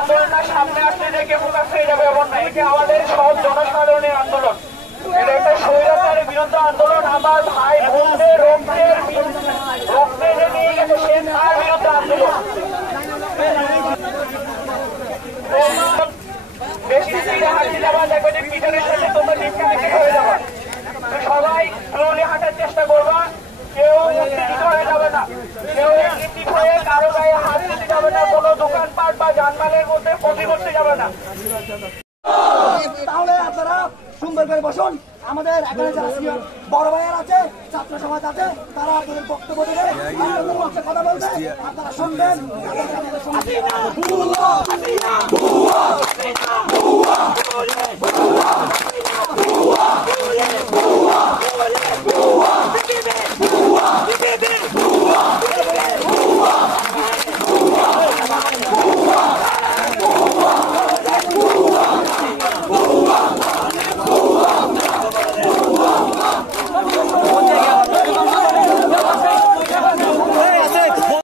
আন্দোলনের সামনে আসলে দেখে প্রকাশ হয়ে যাবে এমন না, এটি আমাদের সব জনসাধারণের আন্দোলন। এটা একটা স্বৈরাচারের বিরুদ্ধে আন্দোলন। আমার ভাই বোনদের রক্তে নিয়ে গেছে সে তার বিরুদ্ধে আন্দোলন। বেশি স্পিডে হাঁটতে যাবা, দেখবে যে পিছনের সাথে তোমরা ডিসকানেক্টেড হয়ে যাবা। সবাই স্লোলি হাঁটার চেষ্টা করবা, কেউ উত্তেজিত হয়ে যাবে না, কেউ একটি হয়ে কারো গায়ে হাত দিতে যাবে না, কোনো দোকানপাট বা যানবাহনের মধ্যে ক্ষতি করতে যাবে না। তাহলে আপনারা সুন্দর করে বসুন। আমাদের এখানে যারা বড় ভাইয়ার আছে, ছাত্র সমাজ আছে, তারা আপনাদের বক্তব্য দেবে, কথা বলবে, আপনারা শুনবেন।